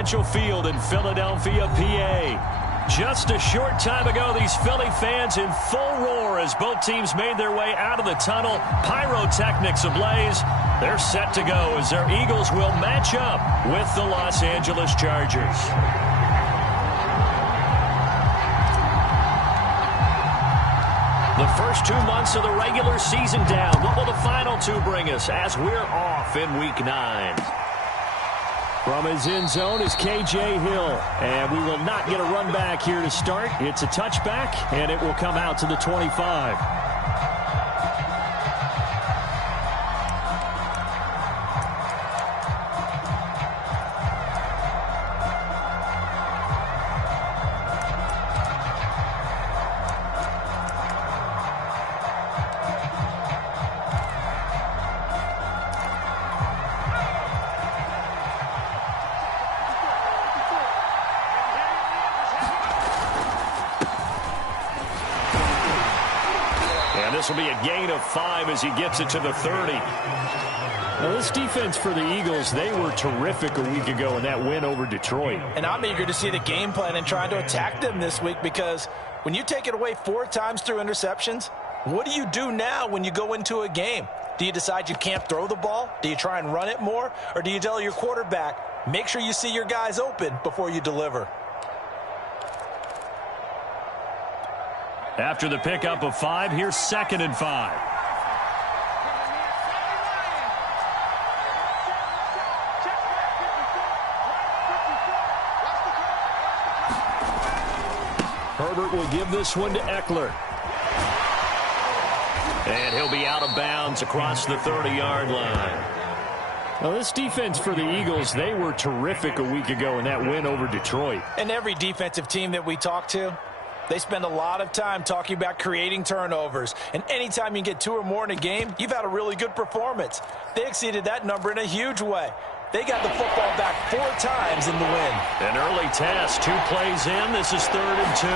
Prudential Field in Philadelphia, PA. Just a short time ago, these Philly fans in full roar as both teams made their way out of the tunnel. Pyrotechnics ablaze. They're set to go as their Eagles will match up with the Los Angeles Chargers. The first 2 months of the regular season down. What will the final two bring us as we're off in Week 9? From his end zone is K.J. Hill. And we will not get a run back here to start. It's a touchback, and it will come out to the 25. This will be a gain of 5 as he gets it to the 30. Now, this defense for the Eagles, they were terrific a week ago in that win over Detroit. And I'm eager to see the game plan and trying to attack them this week, because when you take it away 4 times through interceptions, what do you do now when you go into a game? Do you decide you can't throw the ball? Do you try and run it more? Or do you tell your quarterback, make sure you see your guys open before you deliver? After the pickup of 5, here's 2nd and 5. Herbert will give this one to Eckler. And he'll be out of bounds across the 30-yard line. Now, this defense for the Eagles, they were terrific a week ago in that win over Detroit. And every defensive team that we talk to, they spend a lot of time talking about creating turnovers. And anytime you get 2 or more in a game, you've had a really good performance. They exceeded that number in a huge way. They got the football back 4 times in the win. An early test, 2 plays in. This is 3rd and 2.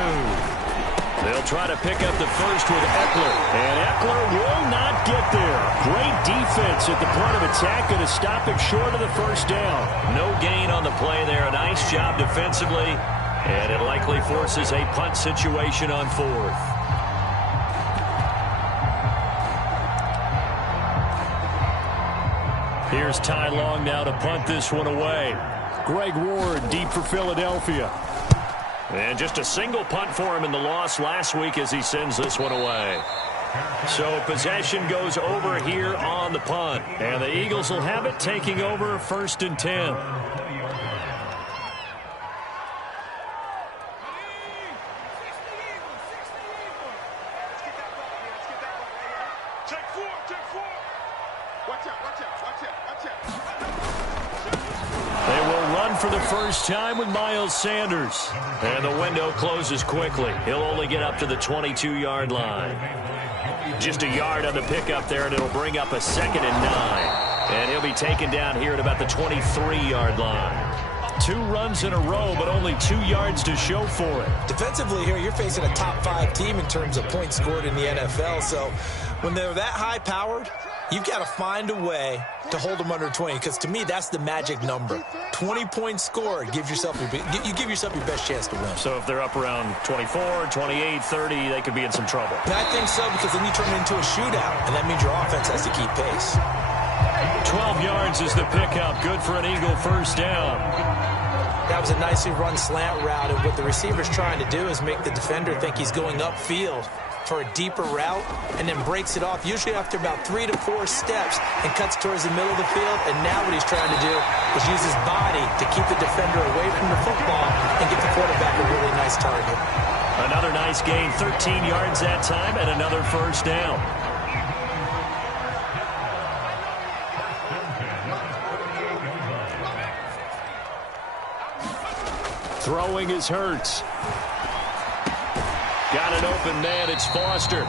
They'll try to pick up the first with Eckler. And Eckler will not get there. Great defense at the point of attack, going to stop him short of the first down. No gain on the play there. A nice job defensively. And it likely forces a punt situation on 4th. Here's Ty Long now to punt this one away. Greg Ward deep for Philadelphia. And just a single punt for him in the loss last week as he sends this one away. So possession goes over here on the punt. And the Eagles will have it, taking over 1st and 10. For the first time with Miles Sanders. And the window closes quickly. He'll only get up to the 22-yard line. Just a yard on the pickup there, and it'll bring up a 2nd and 9. And he'll be taken down here at about the 23-yard line. 2 runs in a row, but only 2 yards to show for it. Defensively here, you're facing a top 5 team in terms of points scored in the NFL. So when they're that high-powered, you've got to find a way to hold them under 20, because to me, that's the magic number. 20 points scored gives yourself you give yourself your best chance to win. So if they're up around 24, 28, 30, they could be in some trouble. And I think so, because then you turn it into a shootout, and that means your offense has to keep pace. 12 yards is the pickup. Good for an Eagle first down. That was a nicely run slant route, and what the receiver's trying to do is make the defender think he's going upfield for a deeper route, and then breaks it off, usually after about 3 to 4 steps, and cuts towards the middle of the field. And now what he's trying to do is use his body to keep the defender away from the football and get the quarterback a really nice target. Another nice gain, 13 yards that time, and another first down. Throwing is Hurts. Got an open man, it's Foster.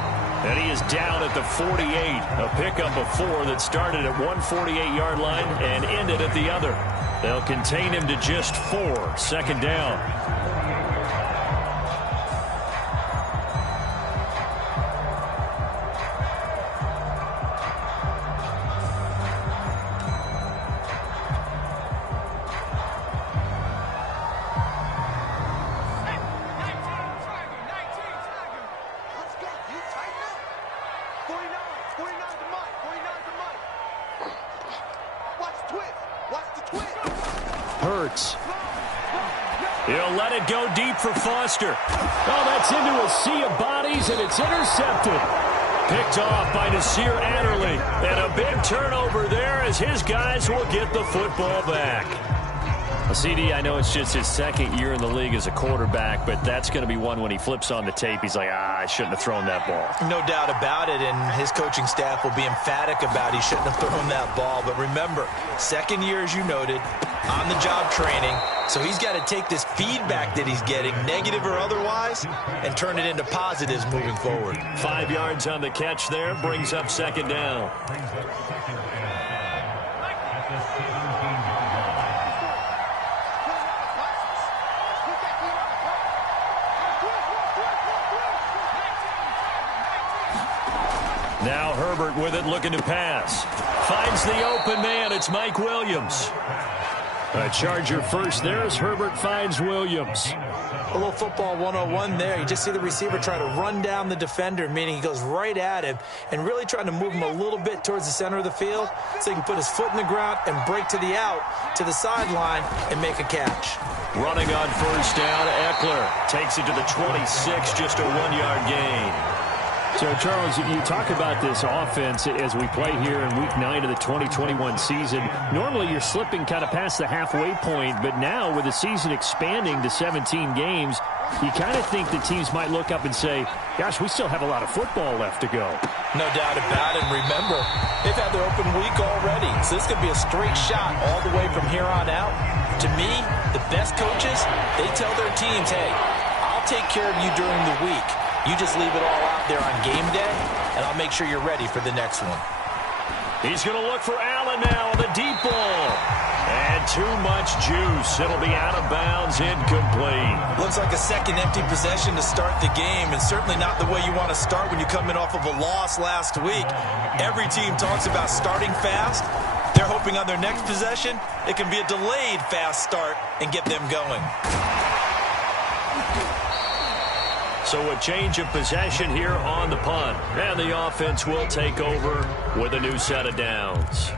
And he is down at the 48. A pickup of 4 that started at 148-yard line and ended at the other. They'll contain him to just 4. 2nd down. Hurts. He'll let it go deep for Foster. Oh, that's into a sea of bodies, and it's intercepted. Picked off by Nasir Adderley. And a big turnover there as his guys will get the football back. CD, I know it's just his second year in the league as a quarterback, but that's going to be one when he flips on the tape. He's like, I shouldn't have thrown that ball. No doubt about it, and his coaching staff will be emphatic about he shouldn't have thrown that ball. But remember, second year, as you noted, on-the-job training, so he's got to take this feedback that he's getting, negative or otherwise, and turn it into positives moving forward. 5 yards on the catch there, brings up second down. Now Herbert with it, looking to pass. Finds the open man. It's Mike Williams. A Charger first there as Herbert finds Williams. A little football 101 there. You just see the receiver try to run down the defender, meaning he goes right at him and really trying to move him a little bit towards the center of the field so he can put his foot in the ground and break to the out, to the sideline, and make a catch. Running on first down, Eckler takes it to the 26, just a 1-yard gain. So, Charles, you talk about this offense as we play here in Week 9 of the 2021 season. Normally, you're slipping kind of past the halfway point, but now with the season expanding to 17 games, you kind of think the teams might look up and say, gosh, we still have a lot of football left to go. No doubt about it. And remember, they've had their open week already, so this could be a straight shot all the way from here on out. To me, the best coaches, they tell their teams, hey, I'll take care of you during the week. You just leave it all out there on game day, and I'll make sure you're ready for the next one. He's going to look for Allen now on the deep ball. And too much juice. It'll be out of bounds, incomplete. Looks like a second empty possession to start the game, and certainly not the way you want to start when you come in off of a loss last week. Every team talks about starting fast. They're hoping on their next possession, it can be a delayed fast start and get them going. So a change of possession here on the punt. And the offense will take over with a new set of downs.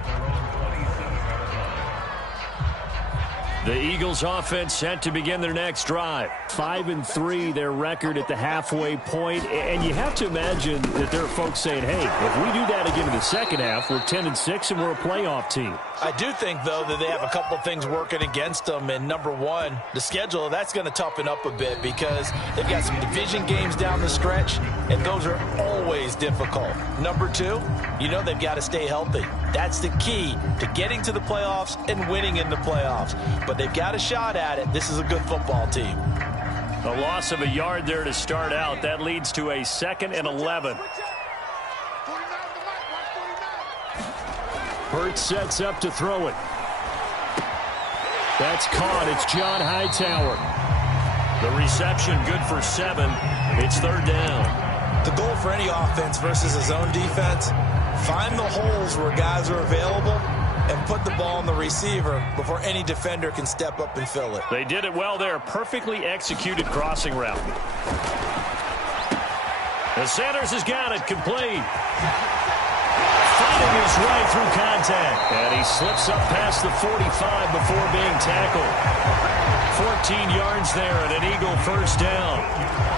The Eagles offense set to begin their next drive. 5-3, their record at the halfway point. And you have to imagine that there are folks saying, hey, if we do that again in the second half, we're 10-6 and we're a playoff team. I do think, though, that they have a couple of things working against them. And number one, the schedule, that's going to toughen up a bit because they've got some division games down the stretch, and those are always difficult. Number two, you know they've got to stay healthy. That's the key to getting to the playoffs and winning in the playoffs. But they've got a shot at it. This is a good football team. A loss of a yard there to start out. That leads to a 2nd and 11. Hurts sets up to throw it. That's caught. It's John Hightower. The reception good for 7. It's 3rd down. The goal for any offense versus a zone defense, find the holes where guys are available and put the ball on the receiver before any defender can step up and fill it. They did it well there. Perfectly executed crossing route. The Sanders has got it complete. Fighting his way through contact. And he slips up past the 45 before being tackled. 14 yards there and an Eagle first down.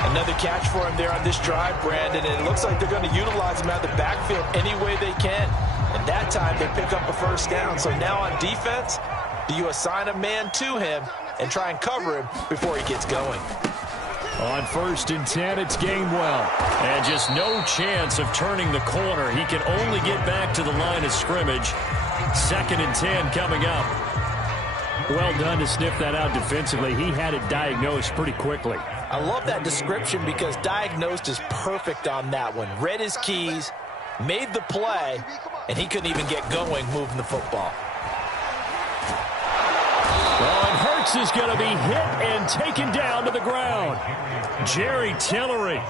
Another catch for him there on this drive, Brandon. And it looks like they're going to utilize him out of the backfield any way they can. And that time they pick up a first down. So now on defense, do you assign a man to him and try and cover him before he gets going? On 1st and 10, it's Gainwell. And just no chance of turning the corner. He can only get back to the line of scrimmage. 2nd and 10 coming up. Well done to sniff that out defensively. He had it diagnosed pretty quickly. I love that description because diagnosed is perfect on that one. Read his keys, made the play, and he couldn't even get going moving the football. Well, and Hurts is going to be hit and taken down to the ground. Jerry Tillery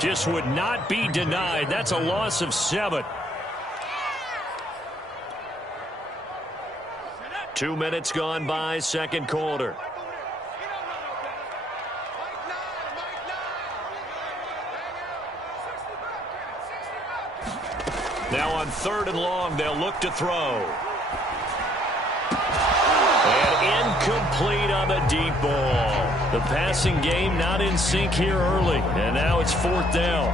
just would not be denied. That's a loss of 7. 2 minutes gone by, second quarter. Now on 3rd and long, they'll look to throw. And Incomplete on the deep ball. The passing game not in sync here early, and now it's 4th down.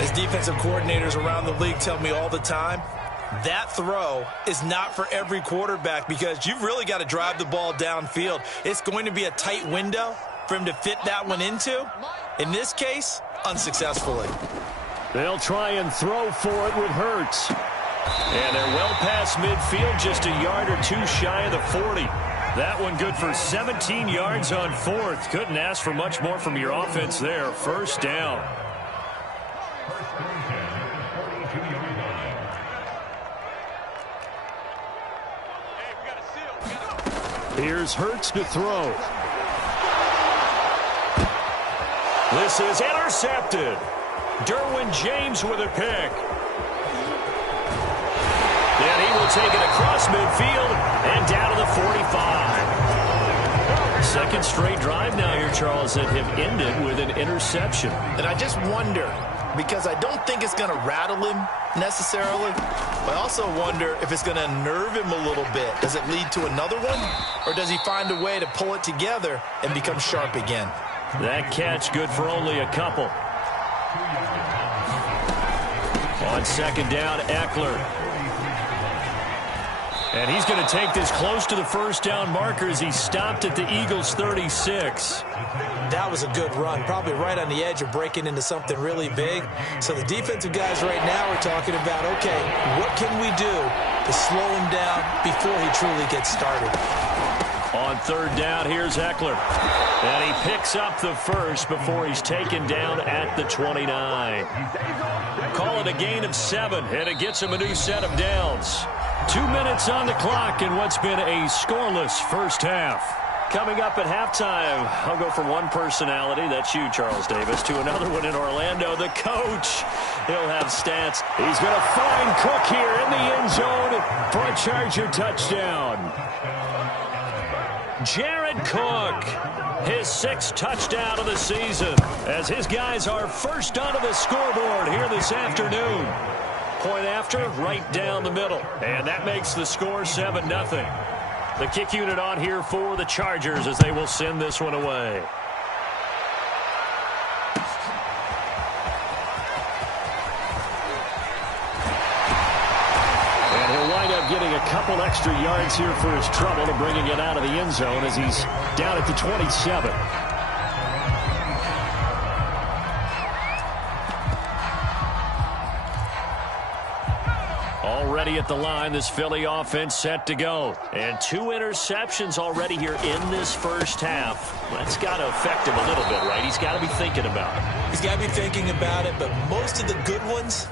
As defensive coordinators around the league tell me all the time, that throw is not for every quarterback because you've really got to drive the ball downfield. It's going to be a tight window for him to fit that one into. In this case, unsuccessfully. They'll try and throw for it with Hurts. And they're well past midfield, just a yard or two shy of the 40. That one good for 17 yards on 4th. Couldn't ask for much more from your offense there. 1st down. Here's Hurts to throw. This is intercepted. Derwin James with a pick. And he will take it across midfield and down to the 45. Second straight drive now here, Charles, that have ended with an interception. And I just wonder, because I don't think it's going to rattle him necessarily, but I also wonder if it's going to unnerve him a little bit. Does it lead to another one, or does he find a way to pull it together and become sharp again? That catch good for only a couple. On 2nd down, Eckler. And he's going to take this close to the 1st down marker as he stopped at the Eagles' 36. That was a good run, probably right on the edge of breaking into something really big. So the defensive guys right now are talking about, okay, what can we do to slow him down before he truly gets started? On 3rd down, here's Eckler. And he picks up the first before he's taken down at the 29. Call it a gain of 7, and it gets him a new set of downs. 2 minutes on the clock in what's been a scoreless first half. Coming up at halftime, I'll go from one personality, that's you, Charles Davis, to another one in Orlando, the coach. He'll have stats. He's going to find Cook here in the end zone for a Charger touchdown. Jared Cook, his 6th touchdown of the season, as his guys are first onto the scoreboard here this afternoon. Point after, right down the middle. And that makes the score 7-0. The kick unit on here for the Chargers as they will send this one away. And he'll wind up getting a couple extra yards here for his trouble to bringing it out of the end zone as he's down at the 27. Already at the line, this Philly offense set to go. And 2 interceptions already here in this first half. That's got to affect him a little bit, right? He's got to be thinking about it. He's got to be thinking about it, but most of the good ones,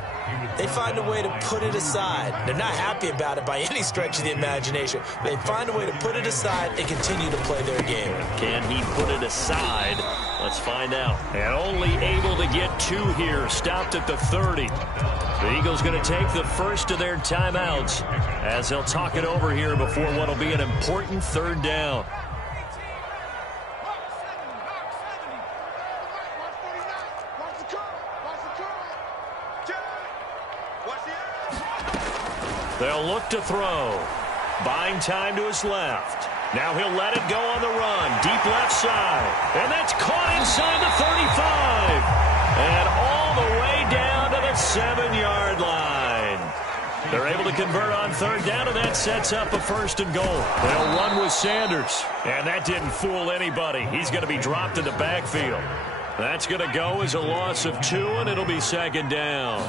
they find a way to put it aside. They're not happy about it by any stretch of the imagination. They find a way to put it aside and continue to play their game. Can he put it aside? Let's find out. And only able to get 2 here. Stopped at the 30. The Eagles going to take the first of their timeouts as they'll talk it over here before what will be an important 3rd down. They'll look to throw. Buying time to his left. Now he'll let it go on the run. Deep left side. And that's caught inside the 35. And all the way down to the 7-yard line. They're able to convert on 3rd down, and that sets up a 1st and goal. They'll run with Sanders. And that didn't fool anybody. He's going to be dropped in the backfield. That's going to go as a loss of 2, and it'll be 2nd down.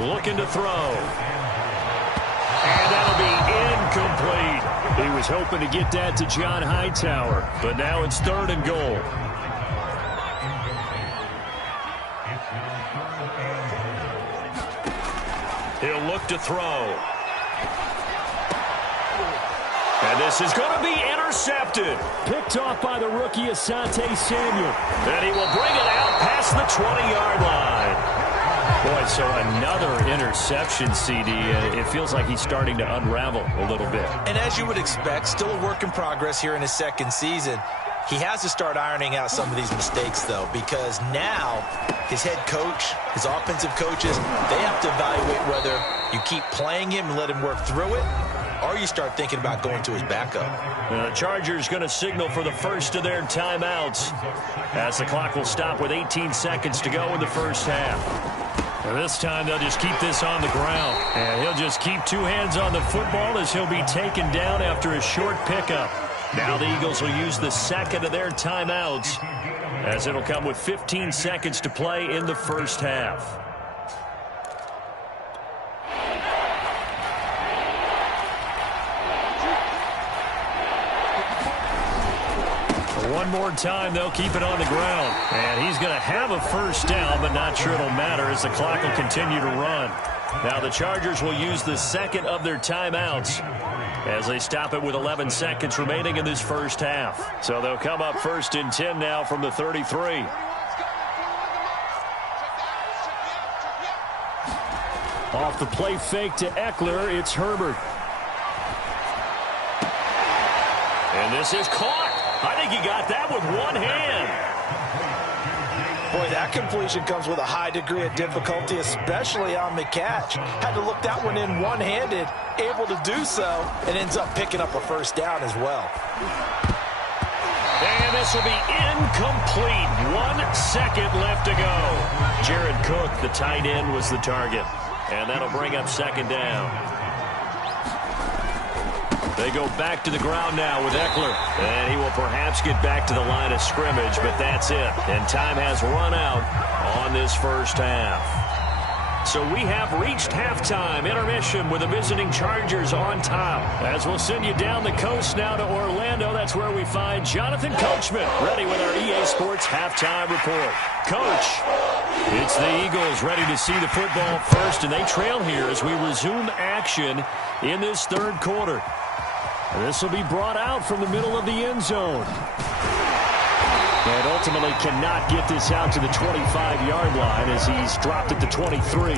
Looking to throw. And that'll be incomplete. He was hoping to get that to John Hightower, but now it's 3rd and goal. He'll look to throw. And this is going to be intercepted. Picked off by the rookie Asante Samuel. And he will bring it out past the 20-yard line. Boy, so another interception, CD. It feels like he's starting to unravel a little bit. And as you would expect, still a work in progress here in his 2nd season. He has to start ironing out some of these mistakes, though, because now his head coach, his offensive coaches, they have to evaluate whether you keep playing him and let him work through it, or you start thinking about going to his backup. The Chargers going to signal for the first of their timeouts as the clock will stop with 18 seconds to go in the first half. And this time they'll just keep this on the ground. And he'll just keep two hands on the football as he'll be taken down after a short pickup. Now the Eagles will use the second of their timeouts as it'll come with 15 seconds to play in the first half. One more time, they'll keep it on the ground. And he's going to have a first down, but not sure it'll matter as the clock will continue to run. Now the Chargers will use the second of their timeouts as they stop it with 11 seconds remaining in this first half. So they'll come up first and 10 now from the 33. Off the play fake to Eckler, it's Herbert. And this is caught. I think he got that with one hand. Boy, that completion comes with a high degree of difficulty, especially on the catch. Had to look that one in one-handed, able to do so, and ends up picking up a first down as well. And this will be incomplete. 1 second left to go. Jared Cook, the tight end, was the target. And that'll bring up second down. They go back to the ground now with Eckler. And he will perhaps get back to the line of scrimmage, but that's it. And time has run out on this first half. So we have reached halftime intermission with the visiting Chargers on top. As we'll send you down the coast now to Orlando, that's where we find Jonathan Coachman ready with our EA Sports halftime report. Coach, it's the Eagles ready to see the football first, and they trail here as we resume action in this third quarter. This will be brought out from the middle of the end zone. And ultimately cannot get this out to the 25-yard line as he's dropped at the 23.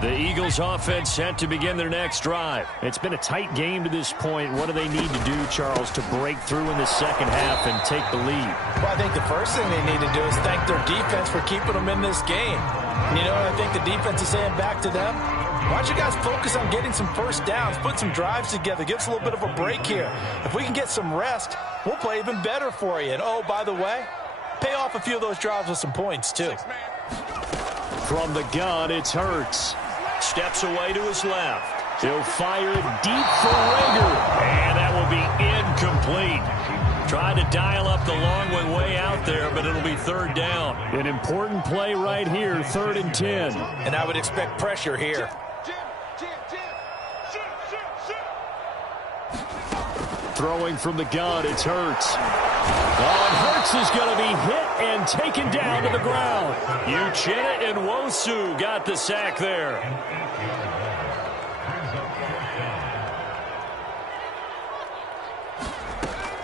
The Eagles offense set to begin their next drive. It's been a tight game to this point. What do they need to do, Charles, to break through in the second half and take the lead? Well, I think the first thing they need to do is thank their defense for keeping them in this game. You know, I think the defense is saying back to them, why don't you guys focus on getting some first downs, put some drives together, give us a little bit of a break here. If we can get some rest, we'll play even better for you. And, oh, by the way, pay off a few of those drives with some points, too. From the gun, it's Hurts. Steps away to his left. He'll fire it deep for Rager. And that will be incomplete. Tried to dial up the long one way out there, but it'll be third down. An important play right here, 3rd and 10. And I would expect pressure here. Throwing from the gun, it's Hurts. Oh, and Hurts is going to be hit and taken down to the ground. Uchenna and Nwosu got the sack there.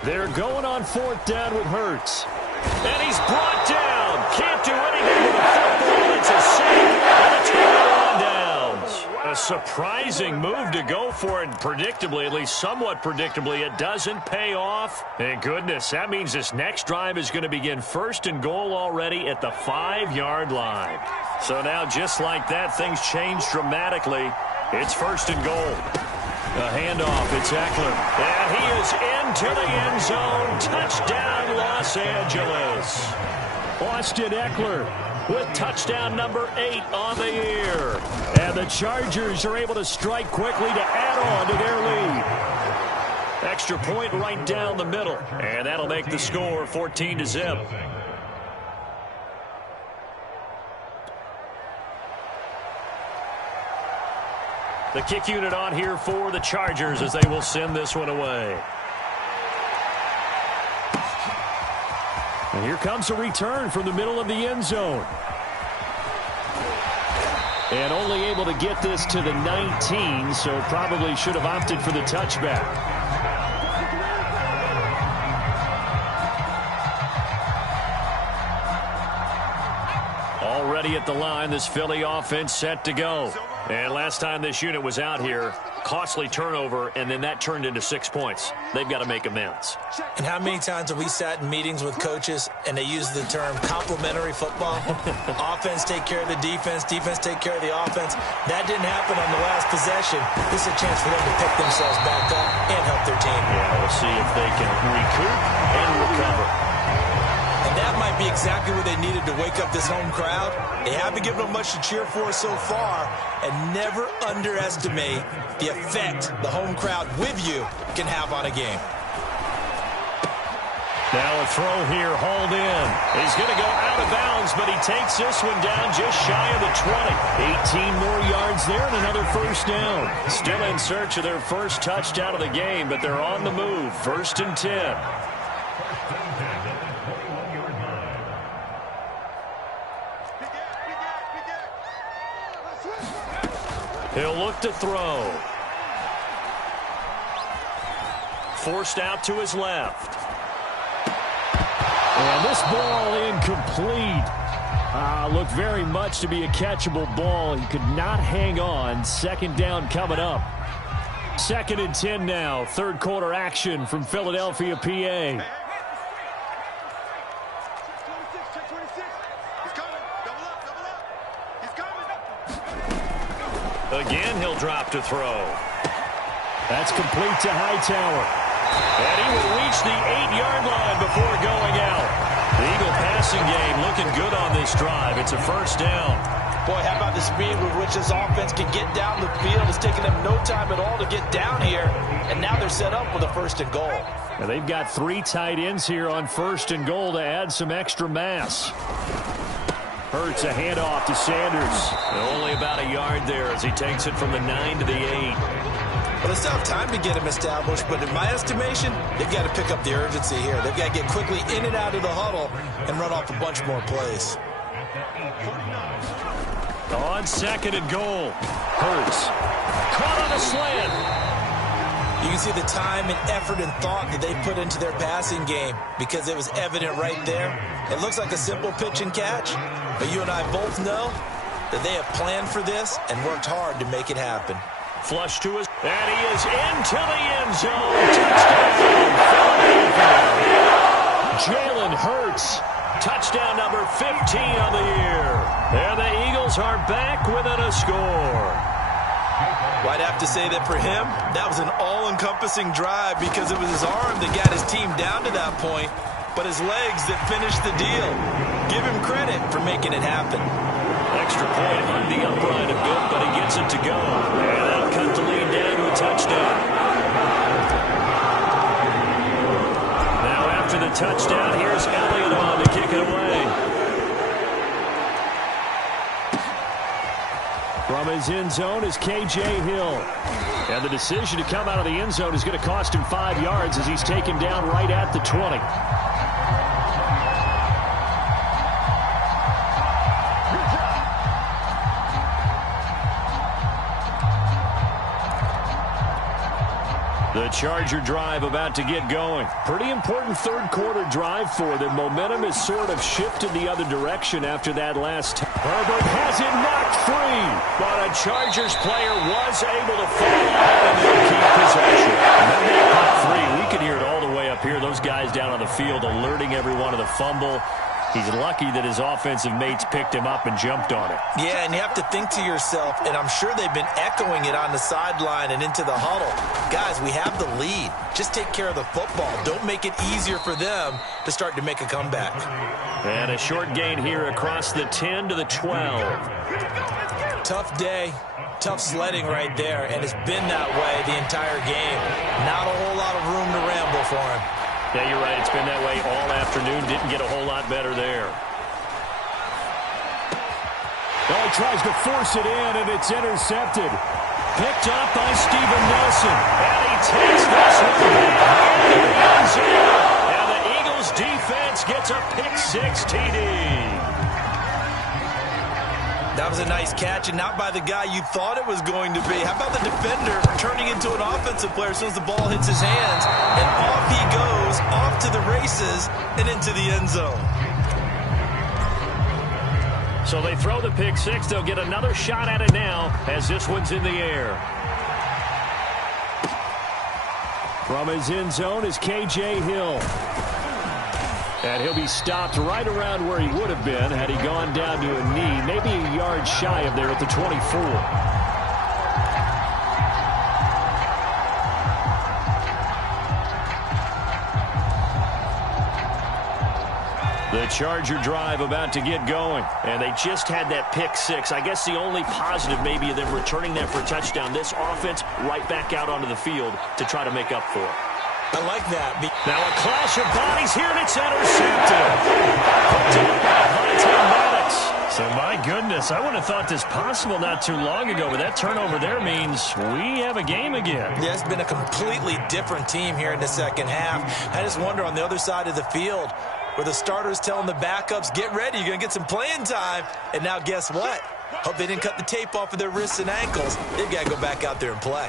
They're going on 4th down with Hurts. And he's brought down. Can't do anything with the football. It's a sack. And a turnover on downs. A surprising move to go for it. Predictably, at least somewhat predictably, it doesn't pay off. Thank goodness. That means this next drive is going to begin 1st and goal already at the 5-yard line. So now, just like that, things change dramatically. It's 1st and goal. A handoff, it's Eckler. And he is into the end zone. Touchdown, Los Angeles. Austin Eckler with touchdown number 8 on the year. And the Chargers are able to strike quickly to add on to their lead. Extra point right down the middle. And that'll make the score 14-0. The kick unit on here for the Chargers as they will send this one away. And here comes a return from the middle of the end zone. And only able to get this to the 19, so probably should have opted for the touchback. Already at the line, this Philly offense set to go. And last time this unit was out here, costly turnover, and then that turned into 6 points. They've got to make amends. And how many times have we sat in meetings with coaches and they use the term complementary football? Offense take care of the defense, defense take care of the offense. That didn't happen on the last possession. This is a chance for them to pick themselves back up and help their team. Yeah, we'll see if they can recoup and recover. And that might be exactly what they needed to wake up this home crowd. They haven't given them much to cheer for so far, and never underestimate the effect the home crowd with you can have on a game. Now a throw here, hauled in. He's going to go out of bounds, but he takes this one down just shy of the 20. 18 more yards there and another first down. Still in search of their first touchdown of the game, but they're on the move. 1st and 10. He'll look to throw. Forced out to his left. And this ball incomplete. Looked very much to be a catchable ball. He could not hang on. 2nd down coming up. 2nd and 10 now. 3rd quarter action from Philadelphia, PA. Again, he'll drop to throw. That's complete to Hightower. And he will reach the 8-yard line before going out. The Eagle passing game looking good on this drive. It's a first down. Boy, how about the speed with which this offense can get down the field? It's taken them no time at all to get down here, and now they're set up with a 1st and goal. Now they've got 3 tight ends here on 1st and goal to add some extra mass. Hurts a handoff to Sanders. Only about a yard there as he takes it from the 9 to the 8. Well, they still have time to get him established, but in my estimation, they've got to pick up the urgency here. They've got to get quickly in and out of the huddle and run off a bunch more plays. On 2nd and goal. Hurts. Caught on a slant. You can see the time and effort and thought that they put into their passing game because it was evident right there. It looks like a simple pitch and catch, but you and I both know that they have planned for this and worked hard to make it happen. Flush to his, and he is into the end zone. Touchdown, Philadelphia. Jalen Hurts, touchdown number 15 on the year. And the Eagles are back within a score. Well, I'd have to say that for him, that was an all-encompassing drive because it was his arm that got his team down to that point, but his legs that finished the deal. Give him credit for making it happen. Extra point on the upright a bit, but he gets it to go. And that'll cut the lead down to a touchdown. Now after the touchdown, here's Elliott on to kick it away. From his end zone is K.J. Hill. And the decision to come out of the end zone is going to cost him 5 yards as he's taken down right at the 20. The Charger drive about to get going. Pretty important 3rd quarter drive for them. Momentum has sort of shifted the other direction after that last time. Herbert has it knocked free, but a Chargers player was able to fall out and they'll keep possession. And then they got 3. We can hear it all the way up here. Those guys down on the field alerting everyone of the fumble. He's lucky that his offensive mates picked him up and jumped on it. Yeah, and you have to think to yourself, and I'm sure they've been echoing it on the sideline and into the huddle. Guys, we have the lead. Just take care of the football. Don't make it easier for them to start to make a comeback. And a short gain here across the 10 to the 12. Tough day, tough sledding right there, and it's been that way the entire game. Not a whole lot of room to ramble for him. Yeah, you're right. It's been that way all afternoon. Didn't get a whole lot better there. Well, he tries to force it in, and it's intercepted. Picked up by Steven Nelson. And he takes this one back into the end zone. And the Eagles defense gets a pick-6 TD. That was a nice catch, and not by the guy you thought it was going to be. How about the defender turning into an offensive player as soon as the ball hits his hands, and off he goes, off to the races, and into the end zone. So they throw the pick-6. They'll get another shot at it now as this one's in the air. From his end zone is K.J. Hill. And he'll be stopped right around where he would have been had he gone down to a knee, maybe a yard shy of there at the 24. The Charger drive about to get going. And they just had that pick six. I guess the only positive maybe of them returning that for a touchdown. This offense right back out onto the field to try to make up for it. I like that. Now a clash of bodies here, and it's intercepted. Picked up by Vontae Maddox. So, my goodness, I wouldn't have thought this possible not too long ago, but that turnover there means we have a game again. Yeah, it's been a completely different team here in the second half. I just wonder on the other side of the field, where the starters telling the backups, get ready, you're going to get some playing time. And now guess what? Hope they didn't cut the tape off of their wrists and ankles. They've got to go back out there and play.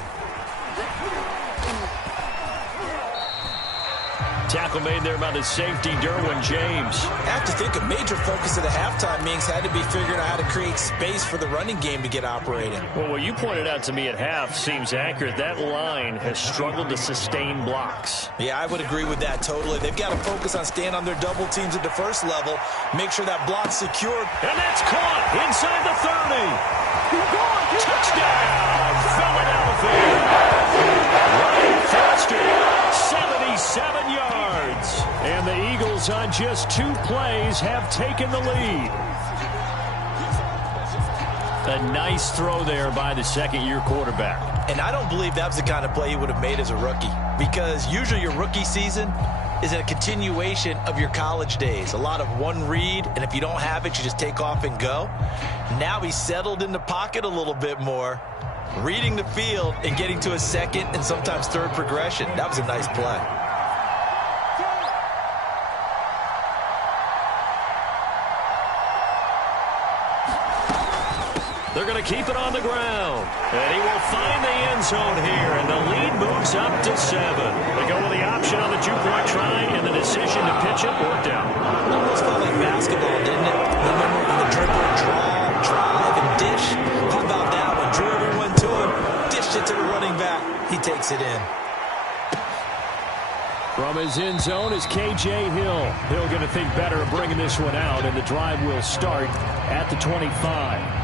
Tackle made there by the safety, Derwin James. I have to think a major focus of the halftime meetings had to be figuring out how to create space for the running game to get operating. Well, what you pointed out to me at half seems accurate. That line has struggled to sustain blocks. Yeah, I would agree with that totally. They've got to focus on staying on their double teams at the first level, make sure that block's secured. And that's caught inside the 30. Touchdown, Philadelphia. Ryan Foster, 77 yards. And the Eagles on just 2 plays have taken the lead. A nice throw there by the second-year quarterback. And I don't believe that was the kind of play he would have made as a rookie, because usually your rookie season is a continuation of your college days. A lot of one read, and if you don't have it, you just take off and go. Now he's settled in the pocket a little bit more, reading the field and getting to a second and sometimes third progression. That was a nice play. They're going to keep it on the ground. And he will find the end zone here, and the lead moves up to 7. They go with the option on the 2-point try, and the decision to pitch it worked out. Almost felt like basketball, didn't it? Remember the dribble, draw, drive, and dish? How about that one? Drew everyone to him, dished it to the running back. He takes it in. From his end zone is K.J. Hill. Hill going to think better of bringing this one out, and the drive will start at the 25.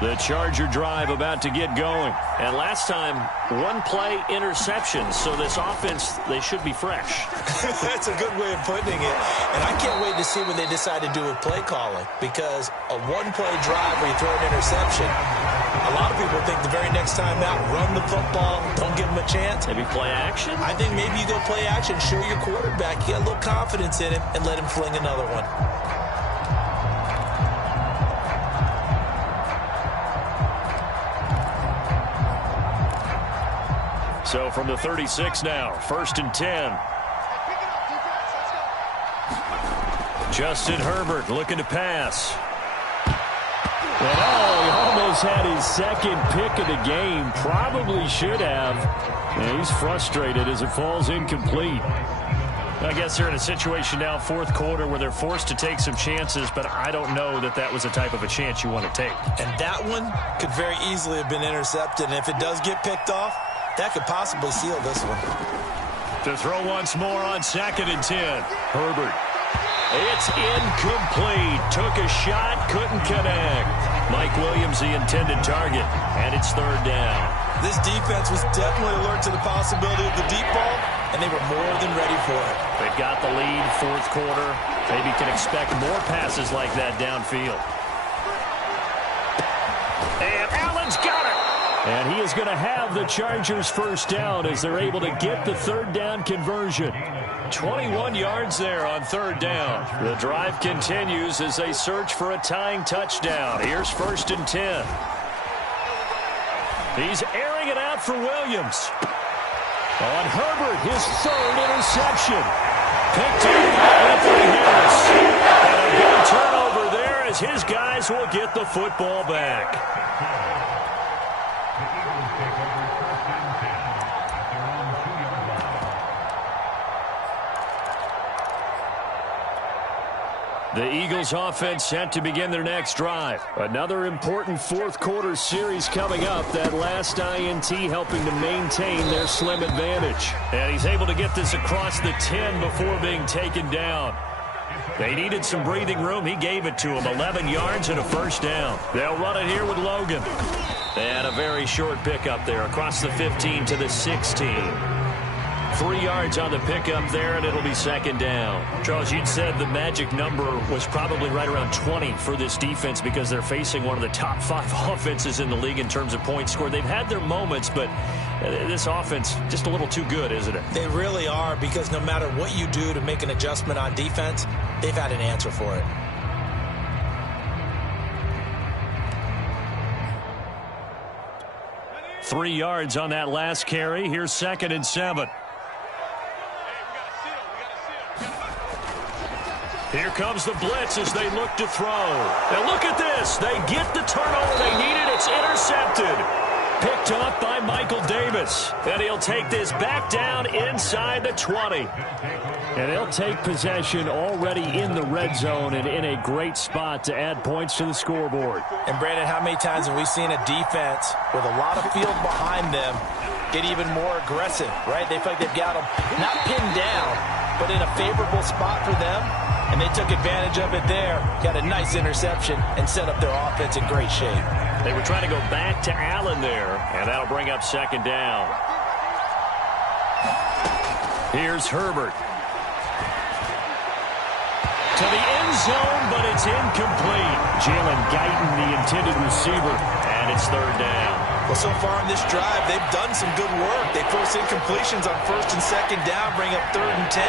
The Charger drive about to get going. And last time, 1-play interception. So this offense, they should be fresh. That's a good way of putting it. And I can't wait to see what they decide to do with play calling. Because a 1-play drive where you throw an interception, a lot of people think the very next time out, run the football, don't give them a chance. Maybe play action? I think maybe you go play action, show your quarterback you got a little confidence in him, and let him fling another one. So from the 36 now, 1st and 10. Justin Herbert looking to pass. And he almost had his second pick of the game. Probably should have. And he's frustrated as it falls incomplete. I guess they're in a situation now, 4th quarter, where they're forced to take some chances, but I don't know that that was the type of a chance you want to take. And that one could very easily have been intercepted. And if it does get picked off, that could possibly seal this one. To throw once more on 2nd and 10. Herbert. It's incomplete. Took a shot, couldn't connect. Mike Williams, the intended target, and it's 3rd down. This defense was definitely alert to the possibility of the deep ball, and they were more than ready for it. They've got the lead, 4th quarter. Maybe can expect more passes like that downfield. And Allen's got it. And he is going to have the Chargers' 1st down as they're able to get the 3rd down conversion. 21 yards there on 3rd down. The drive continues as they search for a tying touchdown. Here's 1st and 10. He's airing it out for Williams. On Herbert, his 3rd interception. Picked up by Anthony Harris. And a big turnover there as his guys will get the football back. The Eagles offense set to begin their next drive. Another important fourth quarter series coming up. That last INT helping to maintain their slim advantage. And he's able to get this across the 10 before being taken down. They needed some breathing room. He gave it to them. 11 yards and a first down. They'll run it here with Logan. And a very short pickup there across the 15 to the 16. 3 yards on the pickup there, and it'll be second down. Charles, you'd said the magic number was probably right around 20 for this defense because they're facing one of the top 5 offenses in the league in terms of points scored. They've had their moments, but this offense just a little too good, isn't it? They really are, because no matter what you do to make an adjustment on defense, they've had an answer for it. Three yards on that last carry. Here's 2nd and 7. Here comes the blitz as they look to throw. And look at this. They get the turnover they needed. It's intercepted. Picked up by Michael Davis. And he'll take this back down inside the 20. And they'll take possession already in the red zone and in a great spot to add points to the scoreboard. And, Brandon, how many times have we seen a defense with a lot of field behind them get even more aggressive, right? They feel like they've got them not pinned down, but in a favorable spot for them. And they took advantage of it there. Got a nice interception and set up their offense in great shape. They were trying to go back to Allen there, and that'll bring up second down. Here's Herbert. To the end zone, but it's incomplete. Jalen Guyton, the intended receiver, and it's third down. Well, so far in this drive, they've done some good work. They force incompletions on 1st and 2nd down, bring up 3rd and 10.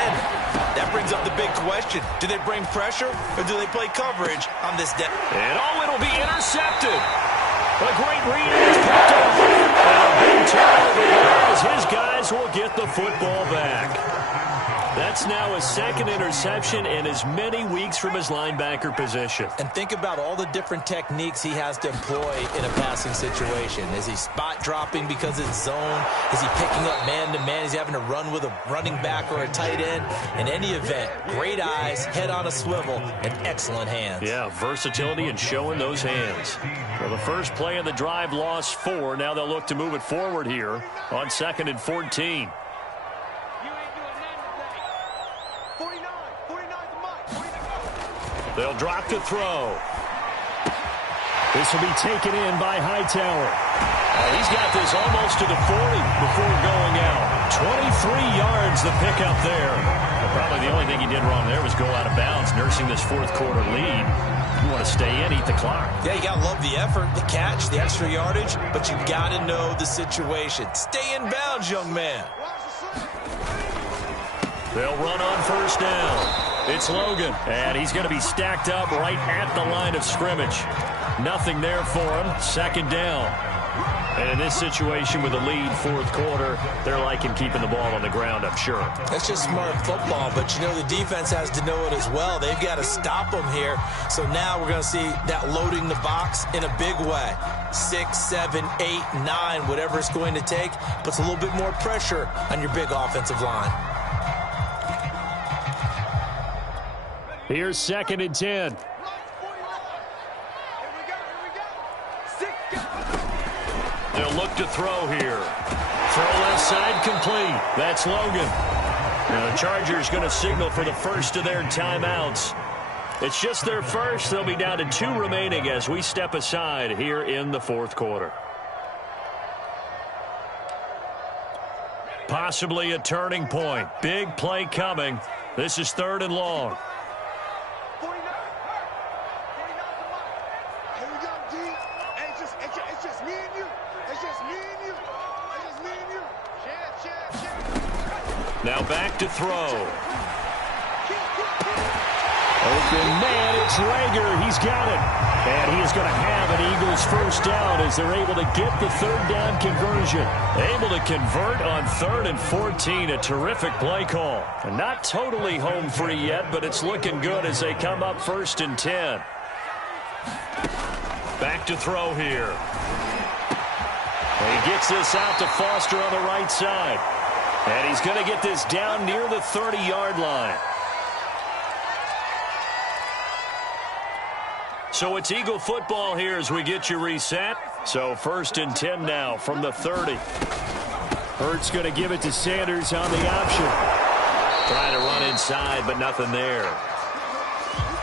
That brings up the big question. Do they bring pressure, or do they play coverage on this day? And it'll be intercepted. A great read is picked up. And a big turnover there as his guys will get the football back. That's now his 2nd interception in as many weeks from his linebacker position. And think about all the different techniques he has to employ in a passing situation. Is he spot dropping because it's zone? Is he picking up man-to-man? Is he having to run with a running back or a tight end? In any event, great eyes, head on a swivel, and excellent hands. Yeah, versatility and showing those hands. Well, the first play of the drive lost 4. Now they'll look to move it forward here on 2nd and 14. They'll drop to throw. This will be taken in by Hightower. He's got this almost to the 40 before going out. 23 yards the pickup there. Well, probably the only thing he did wrong there was go out of bounds, nursing this fourth quarter lead. You want to stay in, eat the clock. Yeah, you got to love the effort, the catch, the extra yardage, but you got to know the situation. Stay in bounds, young man. They'll run on 1st down. It's Logan, and he's going to be stacked up right at the line of scrimmage. Nothing there for him. 2nd down. And in this situation with a lead, fourth quarter, they're liking keeping the ball on the ground, I'm sure. That's just smart football, but you know the defense has to know it as well. They've got to stop them here. So now we're going to see that loading the box in a big way. 6, 7, 8, 9, whatever it's going to take, puts a little bit more pressure on your big offensive line. Here's 2nd and 10. They'll look to throw here. Throw left side complete. That's Logan. Now the Chargers going to signal for the first of their timeouts. It's just their first. They'll be down to 2 remaining as we step aside here in the fourth quarter. Possibly a turning point. Big play coming. This is 3rd and long. Now back to throw. Open man, it's Rager. He's got it. And he is going to have an Eagles Eagles first down as they're able to get the third down conversion. Able to convert on 3rd and 14. A terrific play call. Not totally home free yet, but it's looking good as they come up 1st and 10. Back to throw here. And he gets this out to Foster on the right side. And he's going to get this down near the 30-yard line. So it's Eagle football here as we get you reset. So 1st and 10 now from the 30. Hurts going to give it to Sanders on the option. Trying to run inside, but nothing there.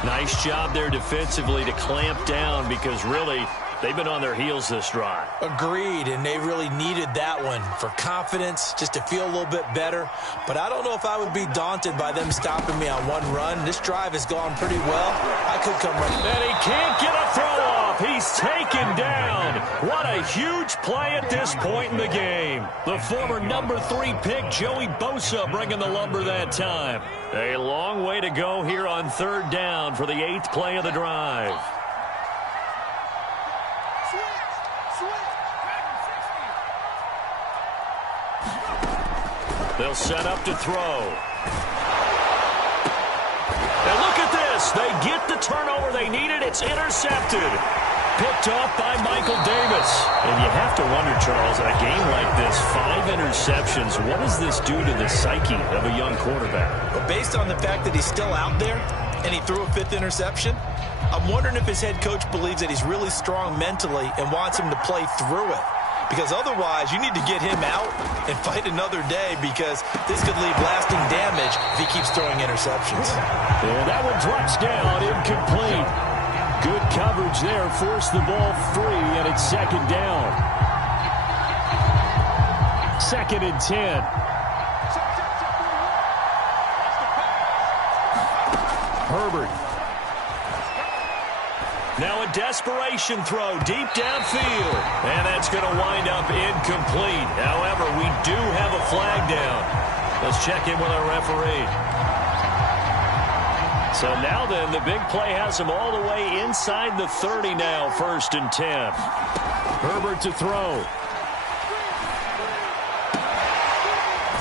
Nice job there defensively to clamp down because really they've been on their heels this drive. Agreed, and they really needed that one for confidence, just to feel a little bit better. But I don't know if I would be daunted by them stopping me on one run. This drive has gone pretty well. I could come right. And he can't get a throw off. He's taken down. What a huge play at this point in the game. The former number 3 pick, Joey Bosa, bringing the lumber that time. A long way to go here on 3rd down for the 8th play of the drive. They'll set up to throw. And look at this. They get the turnover they needed. It's intercepted. Picked off by Michael Davis. And you have to wonder, Charles, in a game like this, 5 interceptions, what does this do to the psyche of a young quarterback? But based on the fact that he's still out there and he threw a 5th interception, I'm wondering if his head coach believes that he's really strong mentally and wants him to play through it. Because otherwise, you need to get him out and fight another day because this could leave lasting damage if he keeps throwing interceptions. And that one drops down, incomplete. Good coverage there, forced the ball free, and it's 2nd down. 2nd and 10. Herbert. Now a desperation throw deep downfield. And that's going to wind up incomplete. However, we do have a flag down. Let's check in with our referee. So now then, the big play has him all the way inside the 30 now, 1st and 10. Herbert to throw.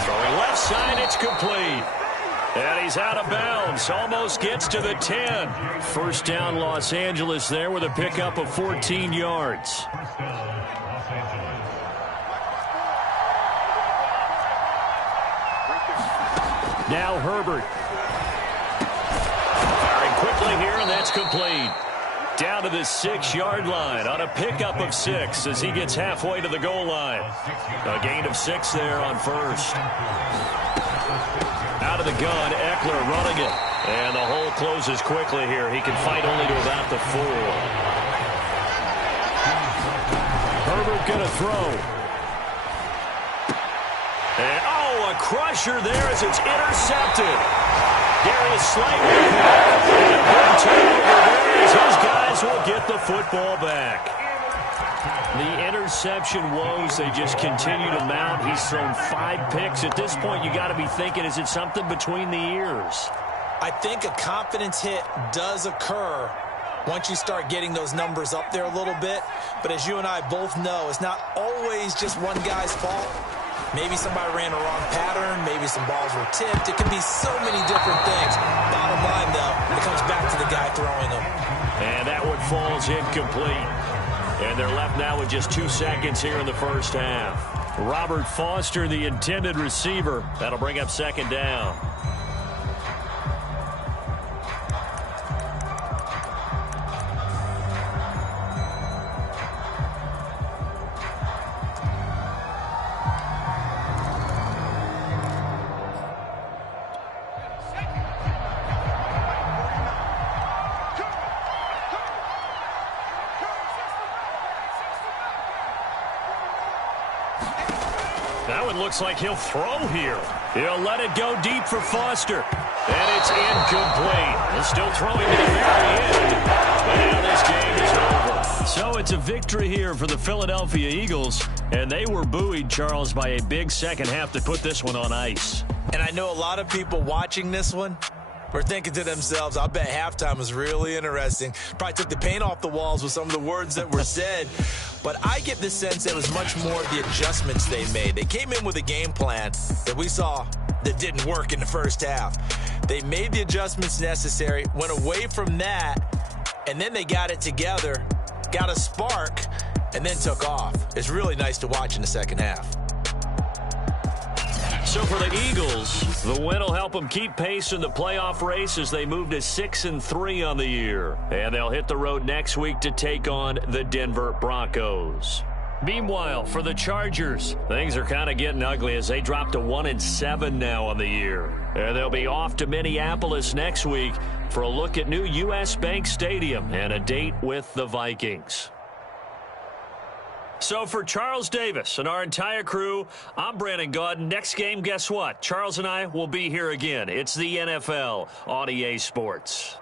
Throwing left side, it's complete. And he's out of bounds. Almost gets to the 10. 1st down, Los Angeles there with a pickup of 14 yards. Now Herbert. Firing quickly here, and that's complete. Down to the 6-yard line on a pickup of 6 as he gets halfway to the goal line. A gain of 6 there on 1st. Out of the gun, Eckler running it. And the hole closes quickly here. He can fight only to about the 4. Herbert going to throw. And, a crusher there as it's intercepted. Darius Slayton. And a good turnover there as his guys will get the football back. The interception woes, they just continue to mount. He's thrown 5 picks. At this point, you got to be thinking, is it something between the ears? I think a confidence hit does occur once you start getting those numbers up there a little bit. But as you and I both know, it's not always just one guy's fault. Maybe somebody ran a wrong pattern. Maybe some balls were tipped. It could be so many different things. Bottom line, though, it comes back to the guy throwing them. And that one falls incomplete. And they're left now with just 2 seconds here in the 1st half. Robert Foster, the intended receiver. That'll bring up 2nd down. That one looks like he'll throw here. He'll let it go deep for Foster. And it's incomplete. He's still throwing to the very end. But now this game is over. So it's a victory here for the Philadelphia Eagles. And they were buoyed, Charles, by a big second half to put this one on ice. And I know a lot of people watching this one were thinking to themselves, I bet halftime was really interesting. Probably took the paint off the walls with some of the words that were said. But I get the sense it was much more the adjustments they made. They came in with a game plan that we saw that didn't work in the first half. They made the adjustments necessary, went away from that, and then they got it together, got a spark, and then took off. It's really nice to watch in the second half. So for the Eagles, the win will help them keep pace in the playoff race as they move to 6-3 on the year. And they'll hit the road next week to take on the Denver Broncos. Meanwhile, for the Chargers, things are kind of getting ugly as they drop to 1-7 now on the year. And they'll be off to Minneapolis next week for a look at new U.S. Bank Stadium and a date with the Vikings. So for Charles Davis and our entire crew, I'm Brandon Gaudin. Next game, guess what? Charles and I will be here again. It's the NFL on EA Sports.